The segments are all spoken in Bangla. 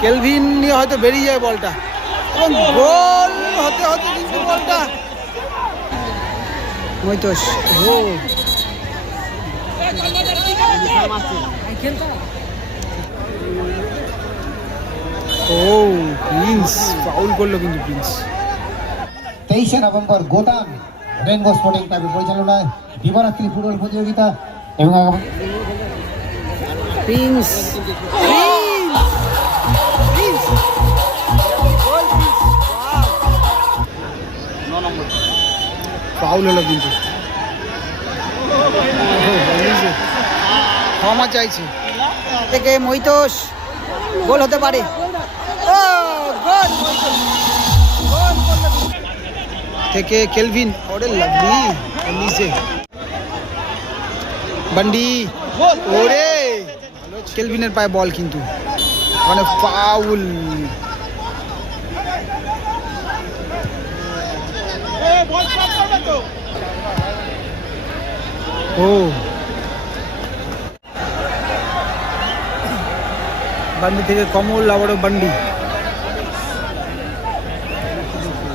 কেলভিন নিয়ে হয়তো বেরিয়ে যায় বলটা। এবং গোল হতে হতে কিন্তু বলটা মৈতোষ ও। ও প্রিন্স ফাউল করল কিন্তু প্রিন্স। তেইশে নভেম্বর গোদান রেনবো স্পোর্টিং ক্লাবের পরিচালনায় দিবারাত্রি ফুটবল প্রতিযোগিতা এবং প্রিন্স ফাউল হলো কিন্তু। ক্ষমা চাইছে। থেকে মৈতোষ গোল হতে পারে। থেকে কেলভিন, ওরে লাভলি নিচে। বান্ডি, ওরে! কেলভিনের পায়ে বল কিন্তু। মানে ফাউল ও। বান্ডি থেকে কমল আবারও বান্ডি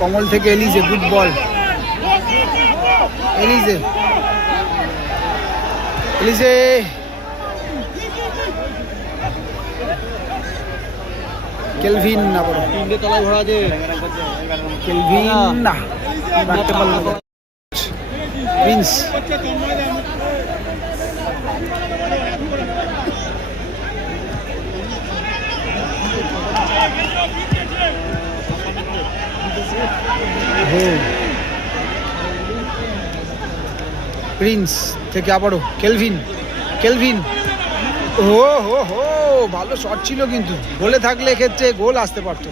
কমল থেকে এলিজে গুড বল এলিজে। এলিজে। কেলভিন কেলভিন না রাখতে পারল না। প্রিন্স। প্রিন্স থেকে আবারও কেলভিন কেলভিন ও হো হো ভালো শট ছিল কিন্তু। গোলে থাকলে এক্ষেত্রে গোল আসতে পারতো।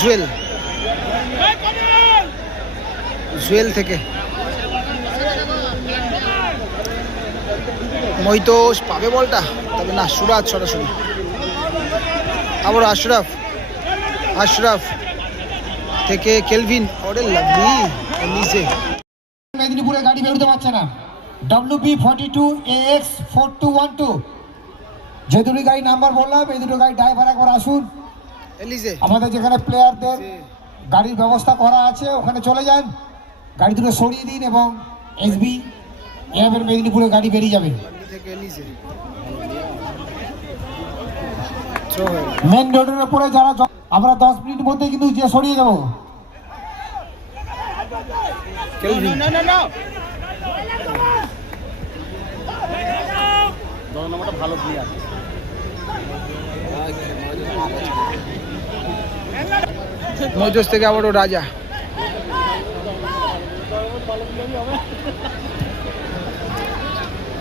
জুয়েল জুয়েল থেকে। মৈতোষ পাবে বলটা? তবে না সুরাজ সরাসরি। আবার আশরাফ। আশরাফ থেকে কেলভিন। ওরে লাভলি নিচে মেদিনীপুরে গাড়ি বেরোতে পারছে না। W B forty two A X four two one two যে দুটি গাড়ি নাম্বার বললাম এই দুটো গাড়ি ড্রাইভার একবার আসুন। আমাদের যেখানে প্লেয়ারদের গাড়ির ব্যবস্থা করা আছে ওখানে চলে যান। গাড়ি দুটো সরিয়ে দিন এবং এসবি এভাবে মেদিনীপুরে গাড়ি বেরিয়ে যাবে। থেকে। মেন রোডের উপরে যারা আমরা দশ মিনিট মধ্যে কিন্তু যে সরিয়ে দেবো। কেলভিন মৈতোষ থেকে আবারও রাজা।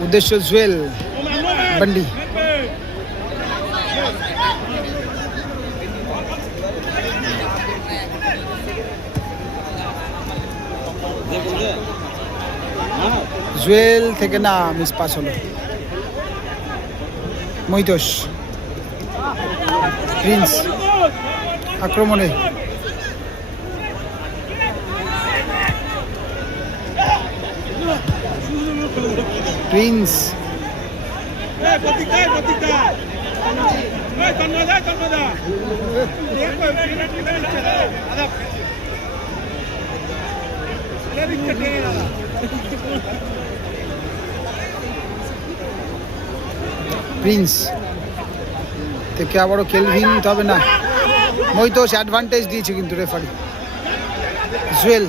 উদ্দেশ্য জুয়েল বান্ডি। জুয়েল থেকে না মিস পাস হলো। মৈতোষ প্রিন্স আক্রমণে। প্রিন্স। প্রিন্স থেকে আবারও কেলভিন তবে না। মৈতোষ অ্যাডভান্টেজ দিয়েছে কিন্তু রেফারি জুয়েল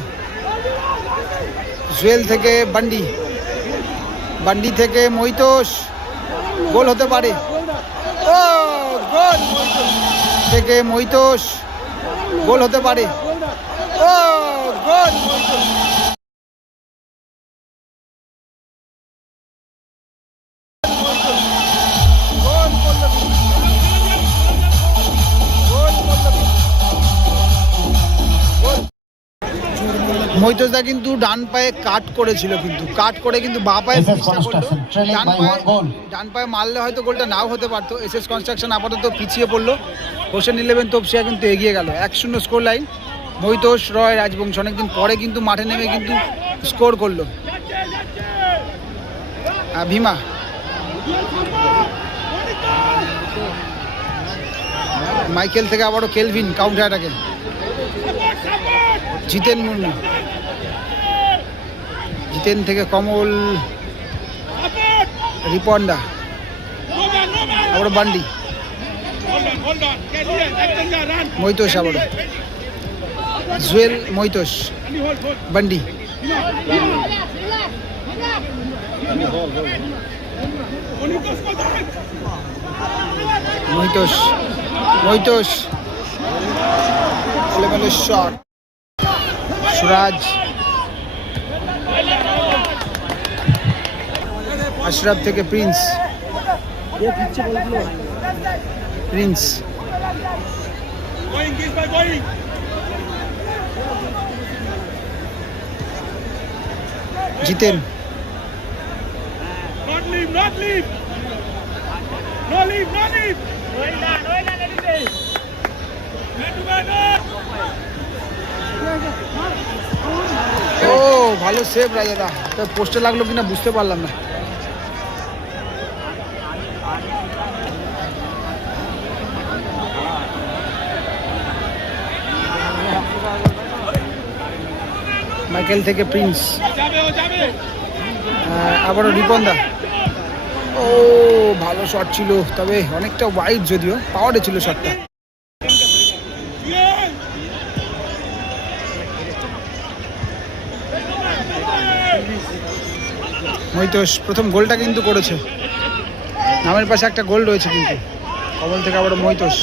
জুয়েল থেকে বান্ডি। বান্ডি থেকে মৈতোষ গোল হতে পারে। থেকে মৈতোষ গোল হতে পারে। গোল। মৈতোষদা কিন্তু ডান পায়ে কাট করেছিল কিন্তু কাট করে কিন্তু বা পায়ে ডান পায়ে ডান পায়ে মারলে হয়তো গোলটা নাও হতে পারতো। এস এস কনস্ট্রাকশন আপাতত পিছিয়ে পড়ল। হোসেন ইলেভেন তপসিয়া কিন্তু এগিয়ে গেল। এক শূন্য স্কোর লাইন মৈতোষ রয় রাজবংশ অনেকদিন পরে কিন্তু মাঠে নেমে কিন্তু স্কোর করল। ভীমা। মাইকেল থেকে আবারও কেলভিন কাউন্টার অ্যাটাকে জিতেন মুর্মু। জিতেন থেকে কমল রিপন্ডা আবারও বান্ডি। মৈতোষ আবারও জুয়েল মৈতোষ, বান্ডি। মৈতোষ মৈতোষ। শট সুরাজ। আশরাফ থেকে প্রিন্স। প্রিন্স। জিতেন। ও, ভালো সেভ রাজাদা। তো পোস্টে লাগল কিনা বুঝতে পারলাম না। মাইকেল থেকে প্রিন্স। আবারও রিপন্দা ও, ভালো শট ছিল, তবে অনেকটা ওয়াইড যদিও পাওয়ারে ছিল শটটা. মৈতোষ প্রথম গোলটা কিন্তু করেছে। নামের পাশে একটা গোল রয়েছে কিন্তু। কবল থেকে আবার মৈতোষ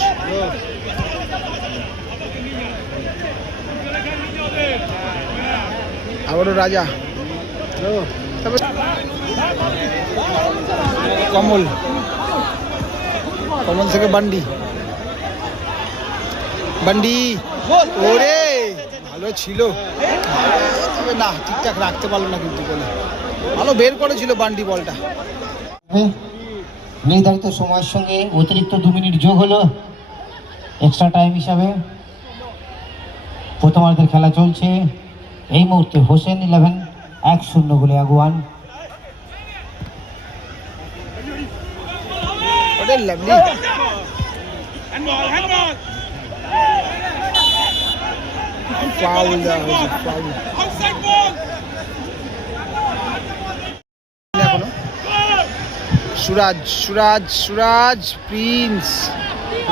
আবারও রাজা। কমল। কমল থেকে বান্ডি। বান্ডি, ওরে, ভালো ছিল। তবে না, ঠিকঠাক রাখতে পারল না কিন্তু বলে ভালো বের করেছিল বান্ডি বলটা। নির্ধারিত সময়ের সঙ্গে অতিরিক্ত দু মিনিট যোগ হলো। এক্সট্রা টাইম হিসাবে প্রথমার্ধের খেলা চলছে। এই মুহূর্তে হোসেন ইলেভেন এক শূন্য গোলে আগুয়ান। সুরাজ সুরাজ সুরাজ প্রিন্স।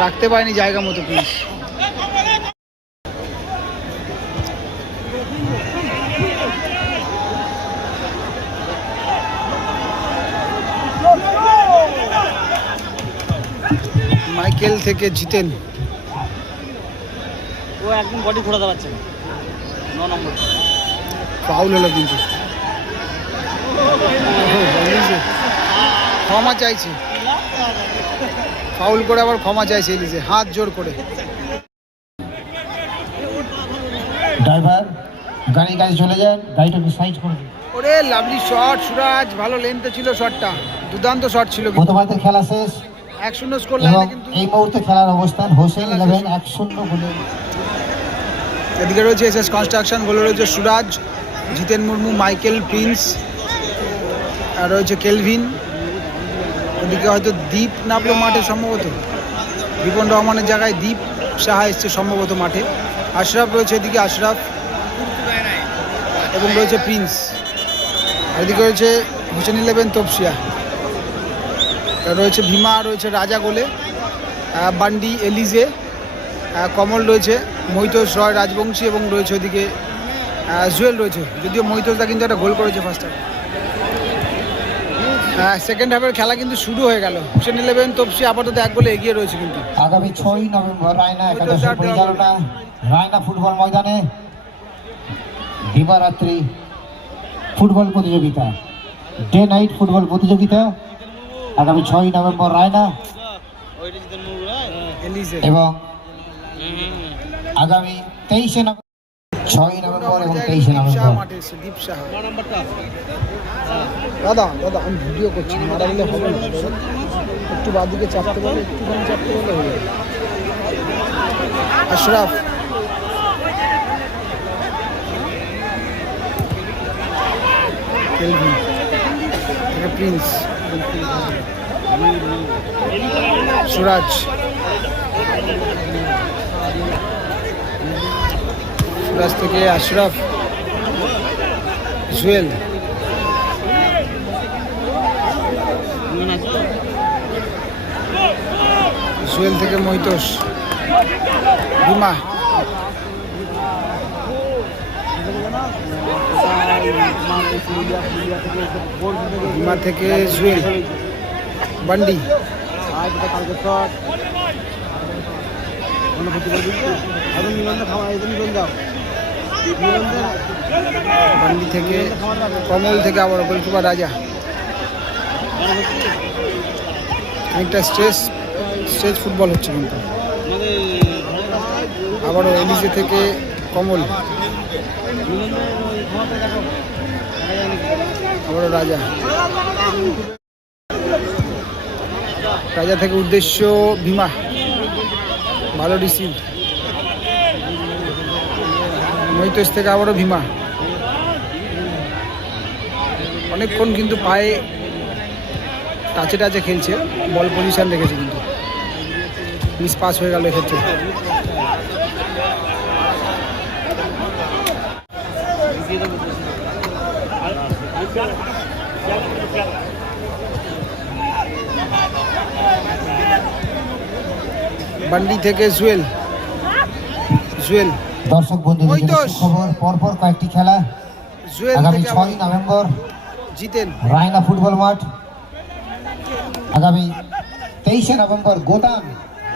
রাখতে পারেনি জায়গা মতো প্রিন্স। থেকে জিতেন? ও একদম বডি ঘোরাতে পারছে না ন নম্বর। ফাউল হলো কিন্তু। ক্ষমা চাইছে। ফাউল করে আবার ক্ষমা চাইছে এলিজে হাত জোর করে। ড্রাইভার গাড়ি গাড়ি চলে যান গাড়িটাকে সাইড করে ওরে লাভলি শট সুরাজ ভালো লেন্থে ছিল শটটা দুর্দান্ত শট ছিল প্রথমার্ধের খেলা শেষ। এক শূন্য স্কোর এবং এই মুহূর্তে খেলার অবস্থান হোসেন ইলেভেন এক শূন্য গোলে। এদিকে রয়েছে এস এস কনস্ট্রাকশন গোলে রয়েছে সুরাজ জিতেন মুর্মু মাইকেল প্রিন্স আর রয়েছে কেলভিন। ওদিকে হয়তো দ্বীপ নামলো মাঠে সম্ভবত। রিপন রহমানের জায়গায় দ্বীপ সাহা এসছে সম্ভবত মাঠে। আশরাফ রয়েছে এদিকে আশরাফ। এবং রয়েছে প্রিন্স। এদিকে রয়েছে হোসেন ইলেভেন তপসিয়া। রয়েছে ভীমা রয়েছে রাজা গোলে বান্ডি এলিজে কমল রয়েছে মৈতোষ রয় রাজবংশী এবং রয়েছে ওদিকে আহ, জুয়েল রয়েছে। যদিও মৈতোষদা কিন্তু একটা গোল করেছে ফার্স্ট হাফ সেকেন্ড হাফের খেলা কিন্তু শুরু হয়ে গেল। হোসেন ইলেভেন তপসি আপাতত এক গোলে এগিয়ে রয়েছে কিন্তু। আগামী ছয়ই নভেম্বর রায়না একাদশের পরিচালনা। রায়না ফুটবল ময়দানে। দিবারাত্রি ফুটবল প্রতিযোগিতা। ডে নাইট ফুটবল প্রতিযোগিতা। আগামী ছয়ই নভেম্বর রায়না এবং আগামী তেইশে নভেম্বর ছয়ই নভেম্বর এবং তেইশে নভেম্বর। দাদা দাদা আমি ভিডিও করছি মারা গেলে হবে না। একটু বাদিকে চাপতে বলে একটুখানি চাপতে বলে হয়ে যাবে আশরাফ। প্রিন্স। সুরাজ সুরাজ থেকে আশরাফ জুয়েল জুয়েল থেকে মহিতোষ বিমা বিমা থেকে জুয়েল বান্ডি। বান্ডি থেকে কমল থেকে আবার গোলকিপার রাজা। অনেকটা স্ট্রেস স্ট্রেস ফুটবল হচ্ছে কিন্তু। আবারও এলিজে থেকে কমল। আবারও রাজা। রাজা থেকে উদ্দেশ্য ভীমা। ভালো রিসিভ মৈতোষ থেকে আবারও ভীমা। অনেকক্ষণ কিন্তু পায়ে টাচে টাচে খেলছে বল পজিশন রেখেছে কিন্তু। মিস পাস হয়ে গেল এক্ষেত্রে। বান্ডি থেকে জুয়েল জুয়েল দর্শক বন্ধুদের। খবর পরপর কয়েকটি খেলা। আগামী ছয় নভেম্বর জিতেন। রায়না ফুটবল মাঠ। আগামী তেইশে নভেম্বর গোদান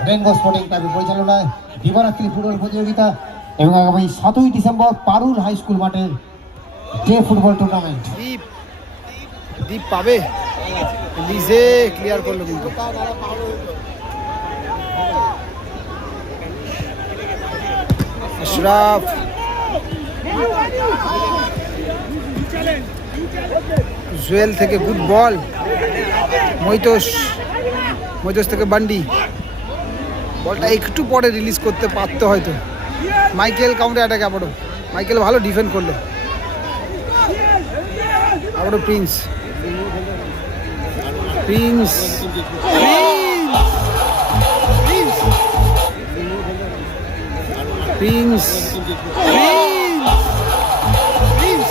রেনবো স্পোর্টিং ক্লাবের পরিচালনায় দিবারাত্রি ফুটবল প্রতিযোগিতা এবং আগামী সাতই ডিসেম্বর পারুল হাই স্কুল মাঠের day football tournament Deep. Deep পাবে? ক্লিয়ার করল কিন্তু। আশরাফ। জুয়েল থেকে গুড বল মৈতোষ। মৈতোষ থেকে বান্ডি। বলটা একটু পরে রিলিজ করতে পারতো হয়তো। মাইকেল কাউন্টার অ্যাটাক আবারও। মাইকেল ভালো ডিফেন্ড করল। আবারও Prince Prince Prince Prince Prince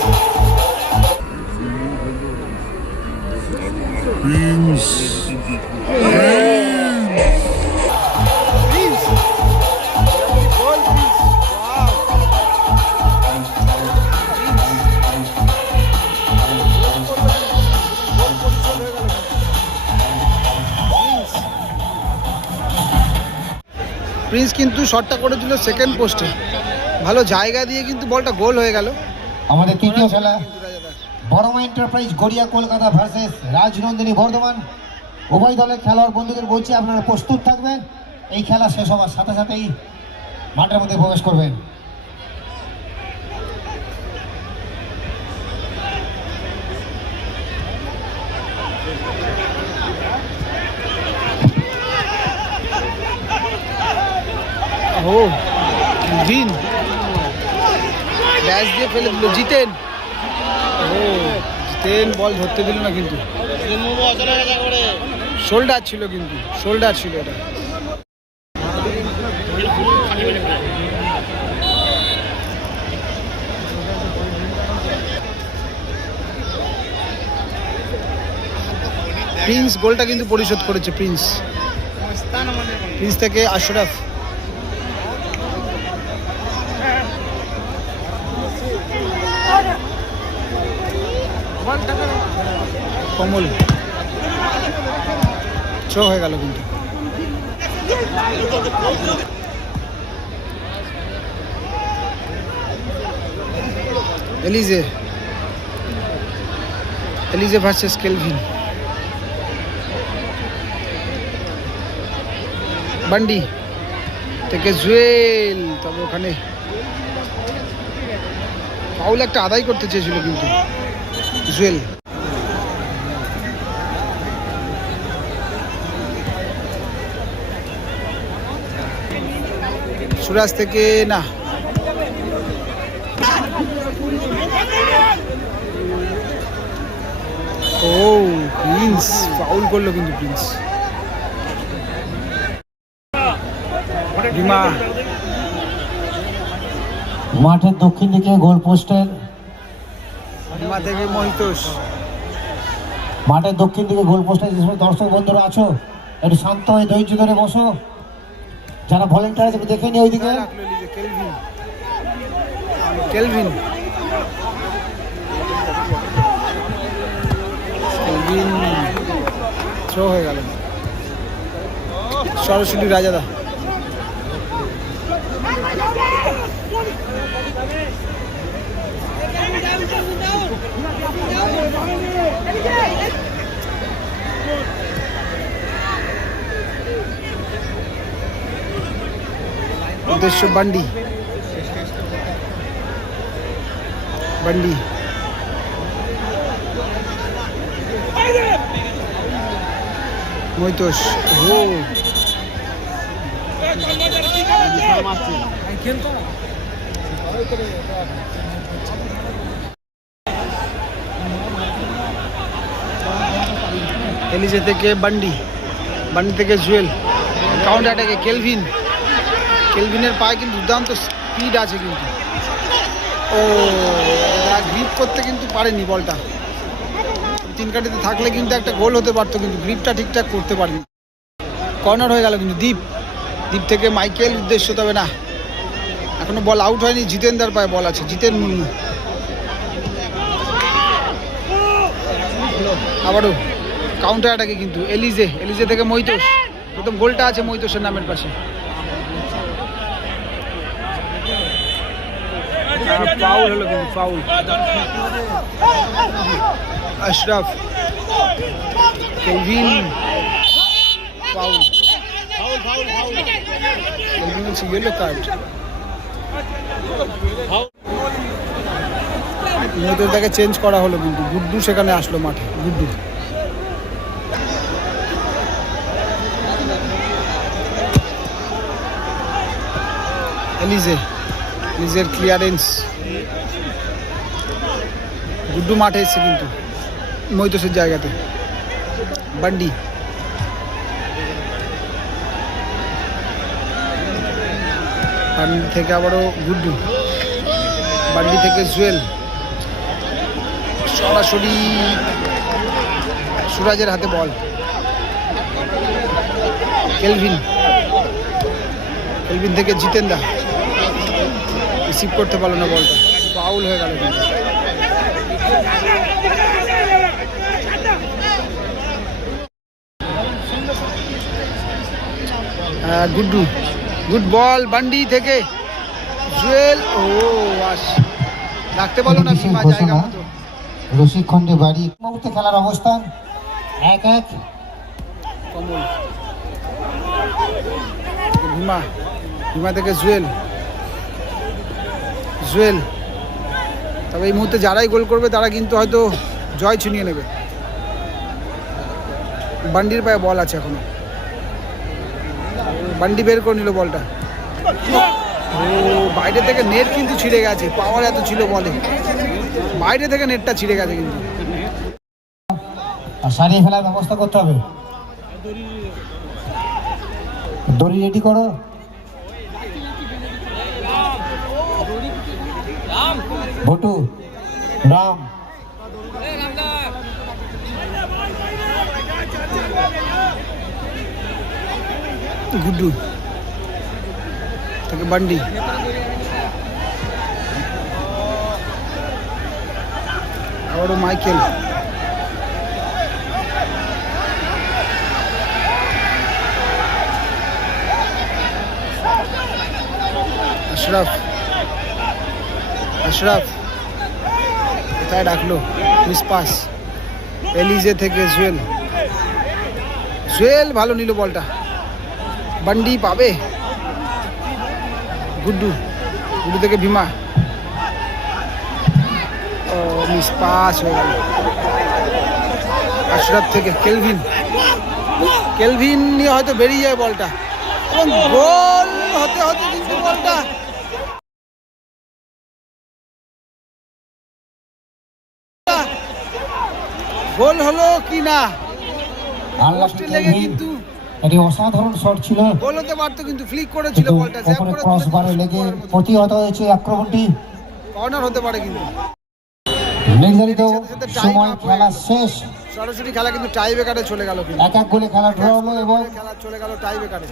Prince কিন্তু শটটা করেছিল সেকেন্ড পোস্টে ভালো জায়গা দিয়ে কিন্তু বলটা গোল হয়ে গেল। আমাদের তৃতীয় খেলা। Boroma enterprise Garia Kolkata versus Rajnandini Bardhaman. উভয় দলের খেলোয়াড় বন্ধুদের বলছি আপনারা প্রস্তুত থাকবেন। এই খেলা শেষ হওয়ার সাথে সাথেই মাঠের মধ্যে প্রবেশ করবেন। ও ভিন ড্যাশ দিয়ে ফেলে দিল। জিতেন। ও জিতেন বল ধরতে দিল না কিন্তু। শোল্ডার ছিল কিন্তু শোল্ডার ছিল এটা। প্রিন্স গোলটা কিন্তু পরিশোধ করেছে প্রিন্স প্রিন্স থেকে আশরাফ কমল। থ্রো হয়ে গেল কিন্তু। এলিজে। এলিজে ভার্সেস কেলভিন বান্ডি। থেকে জুয়েল তবে ওখানে। ফাউল একটা আদায় করতে চেয়েছিল কিন্তু। জুয়েল। সুরাজ থেকে না। ও প্রিন্স। ফাউল করল কিন্তু প্রিন্স। বিমা মাঠের দক্ষিণ দিকে গোল পোস্টের। বিমা থেকে মহিতোষ। মাঠের দক্ষিণ দিকে গোল পোস্টের যে সমস্ত দর্শক বন্ধুরা আছো একটু শান্ত হয়ে ধৈর্য ধরে বসো। যারা ভলেন্টিয়ার আছে দেখে নিই ওইদিকে কেলভিন কেলভিন থ্রো হয়ে গেল সরস্বতী রাজাদা উদ্দেশ্য বান্ডি। বান্ডি। মৈতোষ ও। এলিজে থেকে বান্ডি বান্ডি থেকে জুয়েল কাউন্টার অ্যাটাকে কেলভিন। কেলভিনের পায়ে কিন্তু দুর্দান্ত স্পিড আছে কিন্তু। ও গ্রিপ করতে কিন্তু পারেনি বলটা। তিন কাটিতে থাকলে কিন্তু একটা গোল হতে পারতো, কিন্তু গ্রিপটা ঠিকঠাক করতে পারেনি। কর্নার হয়ে গেল কিন্তু দ্বীপ দ্বীপ থেকে মাইকেল উদ্দেশ্য তবে না। এখনও বল আউট হয়নি, জিতেন্দার পায়ে বল আছে, জিতেন মুর্মু আবারও কাউন্টার অ্যাটাকে কিন্তু এলিজে এলিজে থেকে মৈতোষ প্রথম গোলটা আছে মৈতোষের নামের পাশে। ফাউল হলো কিন্তু foul Ashraf, Kelvin foul Kelvin হচ্ছে ইয়েলো কার্ড তাকে চেঞ্জ করা হলো কিন্তু, গুড্ডু সেখানে আসলো মাঠে, গুড্ডু। এলিজে নিজের ক্লিয়ারেন্স গুড্ডু মাঠে এসছে কিন্তু মৈতোষের জায়গাতে। বান্ডি। বান্ডি থেকে আবারও গুড্ডু। বান্ডি থেকে জুয়েল। সরাসরি সুরাজের হাতে বল। কেলভিন। কেলভিন থেকে জিতেন্দা রিসিভ করতে পারল না বলটা। বাউল হয়ে গেল কিন্তু। গুড্ডু। গুড বল বান্ডি থেকে। জুয়েল ও আস। রাখতে পারল না বিমা জায়গা মতো। রসিক খন্ডে বাড়ি। মুহূর্তে খেলার অবস্থান। এক এক। কমল। ভীমা। ভীমা থেকে জুয়েল। জুয়েল। তবে এই মুহূর্তে যারাই গোল করবে, তারা কিন্তু হয়তো জয় ছিনিয়ে নেবে। বান্ডির পায়ে বল আছে এখনও। বান্ডি বের করে নিল বলটা। ও, বাইরে থেকে নেট কিন্তু ছিঁড়ে গেছে। পাওয়ার এত ছিল বলে। বাইরে থেকে নেটটা ছিঁড়ে গেছে কিন্তু। সারিয়ে ফেলার ব্যবস্থা করতে হবে। দড়ি রেডি করো। ভটু রাম। গুড্ডু। থেকে বান্ডি। আবারও মাইকেল। আশরাফ। আশরাফ, কোথায় ডাকলো? মিস পাস এলিজে থেকে জুয়েল জুয়েল ভালো নিল বলটা। বান্ডি পাবে? গুড্ডু গুড্ডু থেকে ভীমা। ও মিস পাস হয়ে গেল। আশরাফ থেকে কেলভিন কেলভিন নিয়ে হয়তো বেরিয়ে যায় বলটা। এবং গোল হতে হতে কিন্তু বলটা গোল হলো কি না? পোস্টে লেগে কিন্তু এটি অসাধারণ শট ছিল। গোল হতে পারতো কিন্তু ফ্লিক করেছিল বলটা। ওপরে করে ক্রস বারে লেগে প্রতিহত হয়েছে আক্রমণটি। কর্নার হতে পারে কিন্তু। নির্ধারিত সময় খেলা শেষ। সরাসরি খেলা কিন্তু টাই বেকারে চলে গেল এক এক গোলে খেলা ড্র হলো এবং খেলা চলে গেল টাই বেকারে